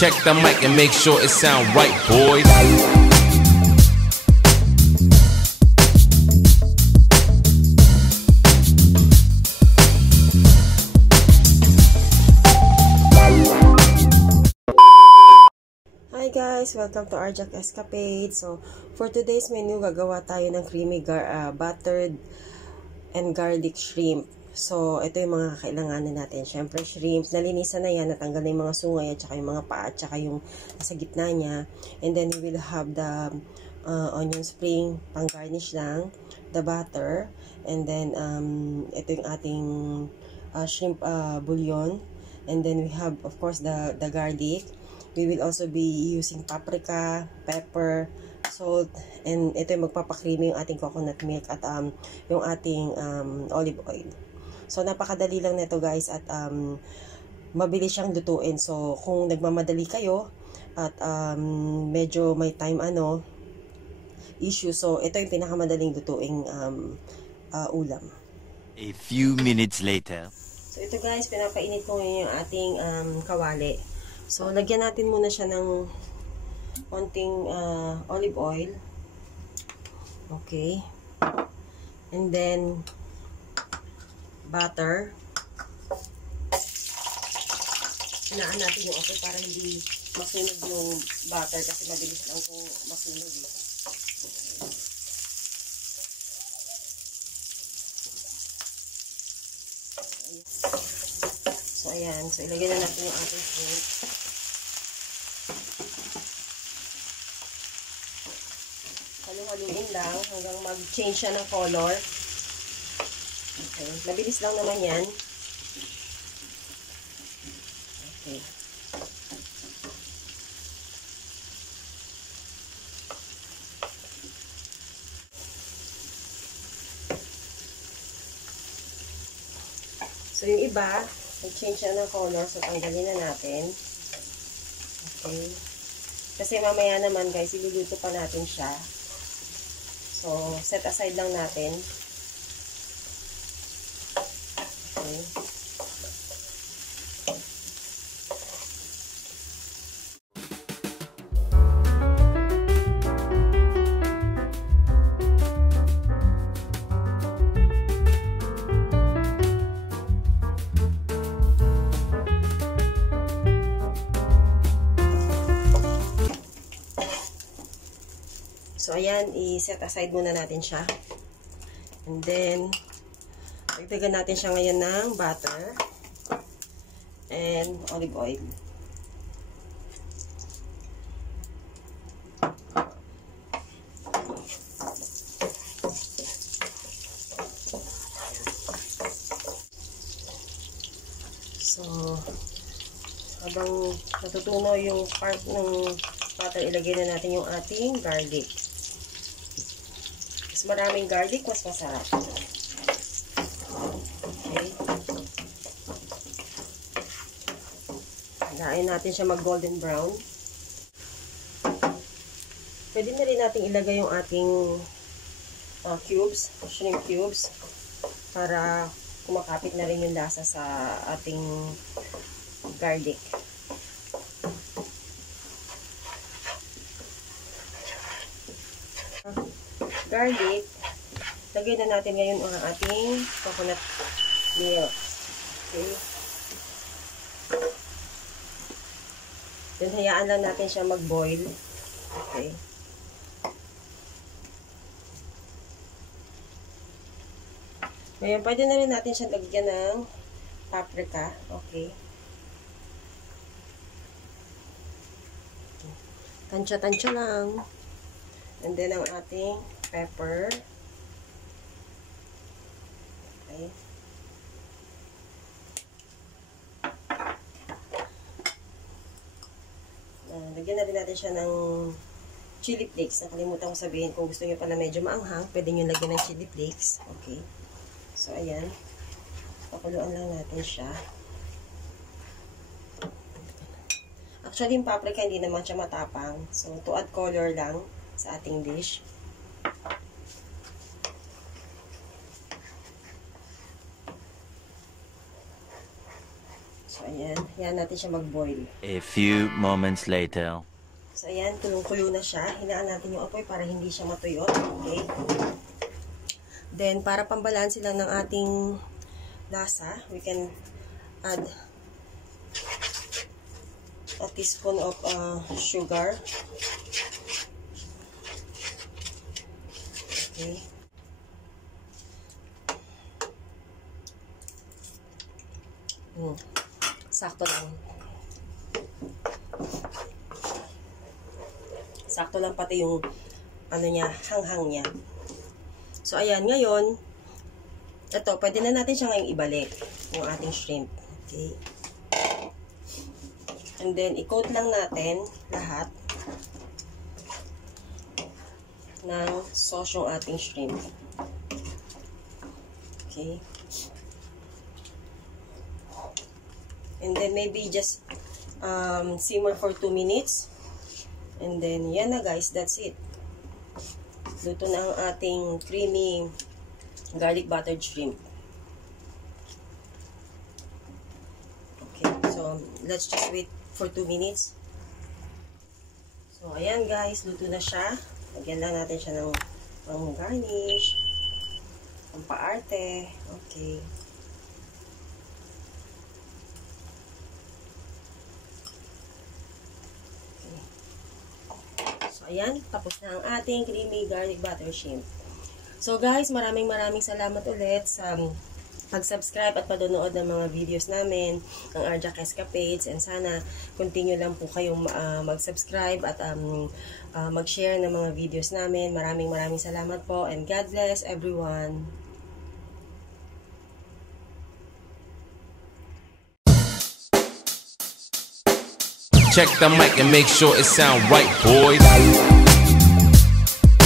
Check the mic and make sure it sound right, boys. Hi guys! Welcome to Arjac Escapade. So, for today's menu, gagawa tayo ng creamy buttered and garlic shrimp. So, ito yung mga kailanganin natin. Siyempre, shrimp. Nalinisan na yan. Natanggal na yung mga sungay at saka yung mga paa at saka yung nasa gitna niya. And then, we will have the onion spring, pang garnish lang. The butter. And then, ito yung ating shrimp bouillon. And then, we have, of course, the garlic. We will also be using paprika, pepper, salt, and ito yung magpapakreamy yung ating coconut milk at yung ating olive oil. So, napakadali lang nito guys at mabilis siyang lutuin. So, kung nagmamadali kayo at medyo may time issue, so ito yung pinakamadaling lutuing ulam. A few minutes later. So, ito guys, pinapainit ko ngayon yung ating kawali. So, lagyan natin muna siya ng konting olive oil. Okay. And then, butter. Hinaan natin yung apoy para hindi masunog yung butter kasi mabilis lang kung masunog. So, ayan. So, ilagay na natin yung ating shrimp. Haluin lang hanggang mag-change siya ng color. Okay. Mabilis lang naman yan. Okay. So, yung iba, mag-change siya ng color. So, tanggalin na natin. Okay. Kasi mamaya naman guys, iluluto pa natin siya. So, set aside lang natin. Okay. So, ayan, i-set aside muna natin siya. And then, dagdagan natin siya ngayon ng butter and olive oil. So, habang natutunaw yung part ng butter, ilagay na natin yung ating garlic. Mas maraming garlic, mas masarap. Okay. Hagain natin siya mag-golden brown. Pwede na rin natin ilagay yung ating cubes, shrimp cubes, para kumakapit na rin yung lasa sa ating garlic. Garlic, lagay na natin ngayon ang ating coconut milk. Okay. Then, hayaan lang natin siya mag-boil. Okay. Ngayon, pwede na rin natin siya lagyan ng paprika. Okay. Tansya-tansya lang. And then, ang ating pepper. Okay. Lagyan na rin natin siya ng chili flakes. Nakalimutan ko sabihin, kung gusto nyo pala medyo maanghang, pwede nyo lagyan ng chili flakes. Okay. So, ayan. Pakuluan lang natin siya. Actually, yung paprika, hindi naman siya matapang. So, to add color lang sa ating dish. So, So, ayan. Yan natin siya mag-boil. A few moments later. So, ayan. Kulong-kulo na siya. Hinaan natin yung apoy para hindi siya matuyot. Okay. Then, para pambalanse lang ng ating lasa, we can add a teaspoon of sugar. Okay. Sakto lang. Sakto lang pati yung ano niya, hanghang niya. So, ayan. Ngayon, ito, pwede na natin siya ngayong ibalik. Yung ating shrimp. Okay. And then, i-coat lang natin lahat ng sauce yung ating shrimp. Okay. And then, maybe just simmer for 2 minutes. And then, yan na guys. That's it. Luto na ang ating creamy garlic buttered shrimp. Okay. So, let's just wait for 2 minutes. So, ayan guys. Luto na siya. Lagyan lang natin siya ng garnish. Ang paarte. Okay. Ayan, tapos na ang ating creamy garlic butter shrimp. So guys, maraming salamat ulit sa pag-subscribe at panonood ng mga videos namin ng Arjac Escapades, and sana continue lang po kayong mag-subscribe at mag-share ng mga videos namin. Maraming salamat po, and God bless everyone. Check the mic and make sure it sound right, boys.